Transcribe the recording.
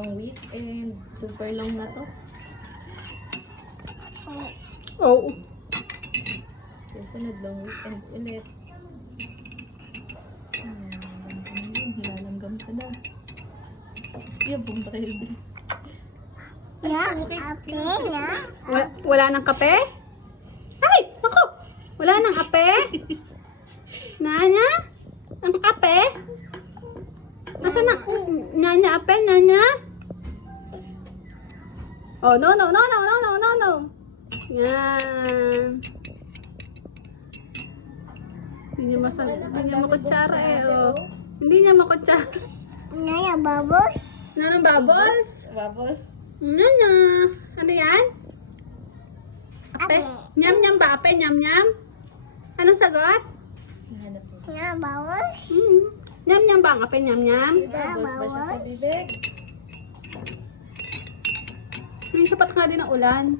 long weekend. Super long na to. Oh. Susunod long weekend ulit. Hilalanggam ka na. Yung bumbrel. Wala nang kape? Ay! Naku! Wala nang ape? Nanya? Ang ape? Nasaan na? Nanya ape? Nanya? Oh, no, no, no, no, no, no, no, no. Yan. Hindi niya makutsara eh. Oh. Hindi niya makutsara. Naya, babos. Nanong babos? Babos. Nana. Ano yan? Ape? Nyam-nyam ba? Ape? Nyam-nyam? Anong sagot? Nahanap mo. Naya, babos. Nyam-nyam ba ang ape? Nyam-nyam? Babos ba siya sa bibig? May sapat nga din ang ulan.